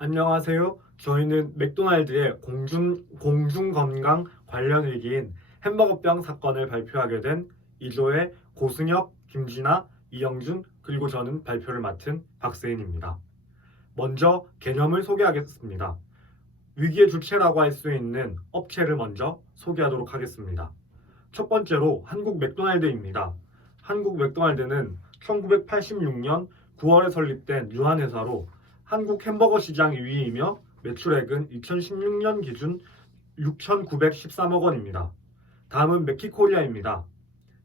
안녕하세요. 저희는 맥도날드의 공중건강 관련 위기인 햄버거병 사건을 발표하게 된 이조의 고승엽, 김진아, 이영준, 그리고 저는 발표를 맡은 박세인입니다. 먼저 개념을 소개하겠습니다. 위기의 주체라고 할 수 있는 업체를 먼저 소개하도록 하겠습니다. 첫 번째로 한국 맥도날드입니다. 한국 맥도날드는 1986년 9월에 설립된 유한회사로 한국 햄버거 시장 2위이며 매출액은 2016년 기준 6,913억 원입니다. 다음은 맥키코리아입니다.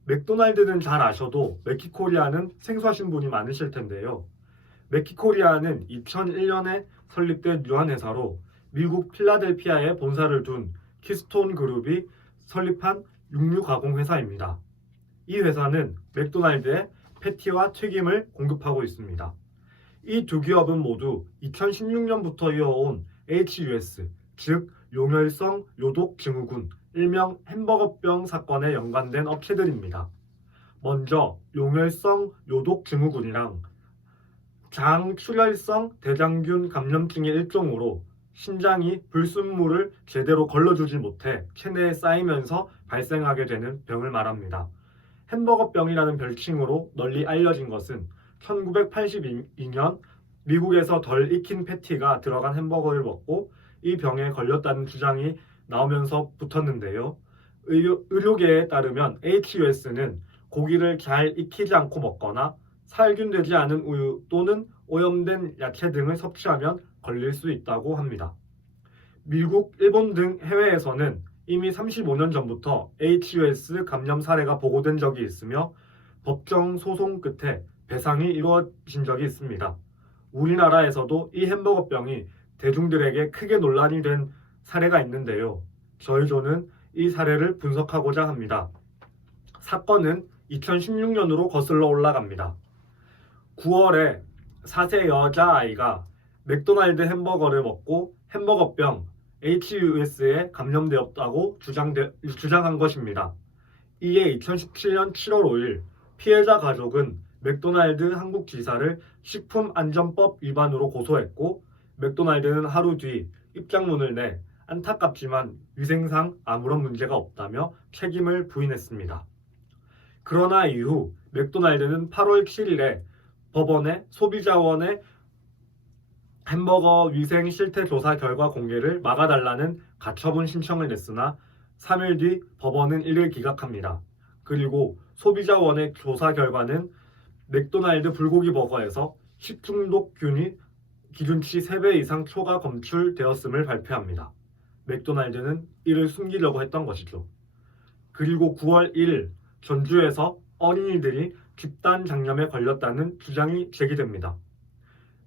맥도날드는 잘 아셔도 맥키코리아는 생소하신 분이 많으실 텐데요. 맥키코리아는 2001년에 설립된 유한회사로 미국 필라델피아에 본사를 둔 키스톤 그룹이 설립한 육류 가공 회사입니다. 이 회사는 맥도날드에 패티와 튀김을 공급하고 있습니다. 이 두 기업은 모두 2016년부터 이어온 HUS, 즉 용혈성 요독 증후군, 일명 햄버거병 사건에 연관된 업체들입니다. 먼저 용혈성 요독 증후군이랑 장출혈성 대장균 감염증의 일종으로 신장이 불순물을 제대로 걸러주지 못해 체내에 쌓이면서 발생하게 되는 병을 말합니다. 햄버거병이라는 별칭으로 널리 알려진 것은 1982년 미국에서 덜 익힌 패티가 들어간 햄버거를 먹고 이 병에 걸렸다는 주장이 나오면서 붙었는데요. 의료계에 따르면 HUS는 고기를 잘 익히지 않고 먹거나 살균되지 않은 우유 또는 오염된 야채 등을 섭취하면 걸릴 수 있다고 합니다. 미국, 일본 등 해외에서는 이미 35년 전부터 HUS 감염 사례가 보고된 적이 있으며 법정 소송 끝에 배상이 이루어진 적이 있습니다. 우리나라에서도 이 햄버거병이 대중들에게 크게 논란이 된 사례가 있는데요. 저희 조는 이 사례를 분석하고자 합니다. 사건은 2016년으로 거슬러 올라갑니다. 9월에 4세 여자아이가 맥도날드 햄버거를 먹고 햄버거병 HUS에 감염되었다고 주장한 것입니다. 이에 2017년 7월 5일 피해자 가족은 맥도날드 한국 지사를 식품안전법 위반으로 고소했고 맥도날드는 하루 뒤 입장문을 내 안타깝지만 위생상 아무런 문제가 없다며 책임을 부인했습니다. 그러나 이후 맥도날드는 8월 7일에 법원에 소비자원의 햄버거 위생 실태 조사 결과 공개를 막아달라는 가처분 신청을 냈으나 3일 뒤 법원은 이를 기각합니다. 그리고 소비자원의 조사 결과는 맥도날드 불고기 버거에서 식중독균이 기준치 3배 이상 초과 검출되었음을 발표합니다. 맥도날드는 이를 숨기려고 했던 것이죠. 그리고 9월 1일 전주에서 어린이들이 집단 장염에 걸렸다는 주장이 제기됩니다.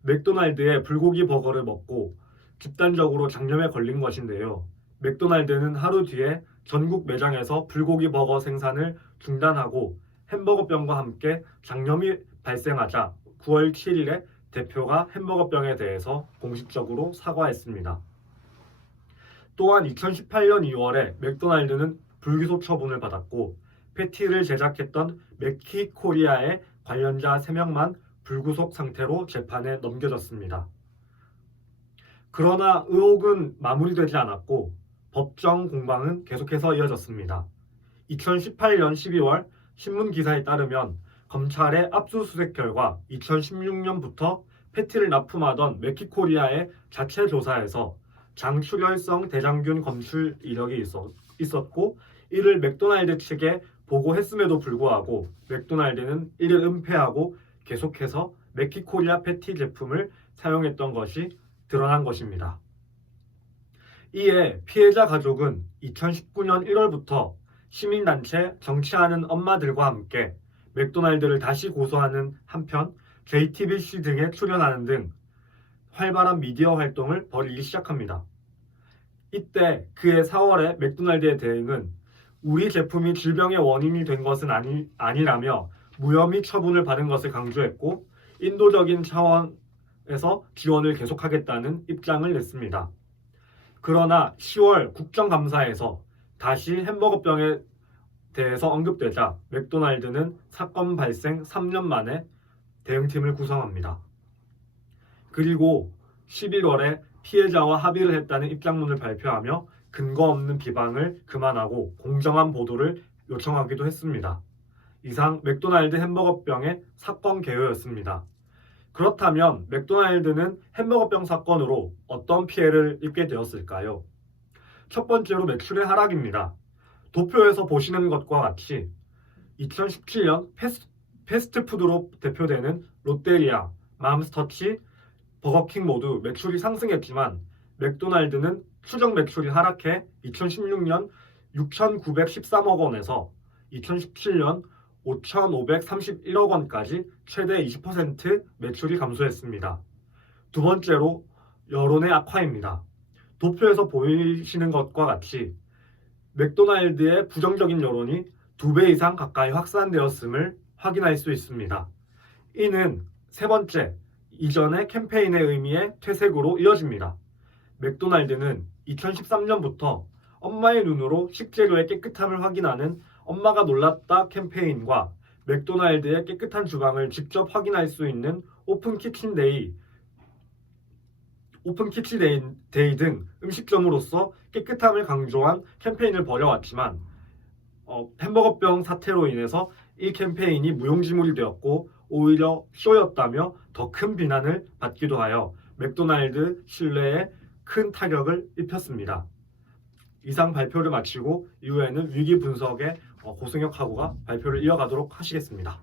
맥도날드의 불고기 버거를 먹고 집단적으로 장염에 걸린 것인데요. 맥도날드는 하루 뒤에 전국 매장에서 불고기 버거 생산을 중단하고 햄버거병과 함께 장염이 발생하자 9월 7일에 대표가 햄버거병에 대해서 공식적으로 사과했습니다. 또한 2018년 2월에 맥도날드는 불기소 처분을 받았고 패티를 제작했던 맥키코리아의 관련자 3명만 불구속 상태로 재판에 넘겨졌습니다. 그러나 의혹은 마무리되지 않았고 법정 공방은 계속해서 이어졌습니다. 2018년 12월 신문 기사에 따르면 검찰의 압수수색 결과 2016년부터 패티를 납품하던 맥키코리아의 자체 조사에서 장출혈성 대장균 검출 이력이 있었고 이를 맥도날드 측에 보고했음에도 불구하고 맥도날드는 이를 은폐하고 계속해서 맥키코리아 패티 제품을 사용했던 것이 드러난 것입니다. 이에 피해자 가족은 2019년 1월부터 시민단체 정치하는 엄마들과 함께 맥도날드를 다시 고소하는 한편 JTBC 등에 출연하는 등 활발한 미디어 활동을 벌이기 시작합니다. 이때 그해 4월에 맥도날드의 대응은 우리 제품이 질병의 원인이 된 것은 아니라며 무혐의 처분을 받은 것을 강조했고 인도적인 차원에서 지원을 계속하겠다는 입장을 냈습니다. 그러나 10월 국정감사에서 다시 햄버거병에 대해서 언급되자 맥도날드는 사건 발생 3년 만에 대응팀을 구성합니다. 그리고 11월에 피해자와 합의를 했다는 입장문을 발표하며 근거 없는 비방을 그만하고 공정한 보도를 요청하기도 했습니다. 이상 맥도날드 햄버거병의 사건 개요였습니다. 그렇다면 맥도날드는 햄버거병 사건으로 어떤 피해를 입게 되었을까요? 첫 번째로 매출의 하락입니다. 도표에서 보시는 것과 같이 2017년 패스트푸드로 대표되는 롯데리아, 맘스터치, 버거킹 모두 매출이 상승했지만 맥도날드는 추정 매출이 하락해 2016년 6,913억 원에서 2017년 5,531억 원까지 최대 20% 매출이 감소했습니다. 두 번째로 여론의 악화입니다. 도표에서 보이시는 것과 같이 맥도날드의 부정적인 여론이 2배 이상 가까이 확산되었음을 확인할 수 있습니다. 이는 세 번째, 이전의 캠페인의 의미의 퇴색으로 이어집니다. 맥도날드는 2013년부터 엄마의 눈으로 식재료의 깨끗함을 확인하는 엄마가 놀랐다 캠페인과 맥도날드의 깨끗한 주방을 직접 확인할 수 있는 오픈 키친데이 등 음식점으로서 깨끗함을 강조한 캠페인을 벌여왔지만 햄버거병 사태로 인해서 이 캠페인이 무용지물이 되었고 오히려 쇼였다며 더 큰 비난을 받기도 하여 맥도날드 신뢰에 큰 타격을 입혔습니다. 이상 발표를 마치고 이후에는 위기 분석에 고승혁 하고가 발표를 이어가도록 하시겠습니다.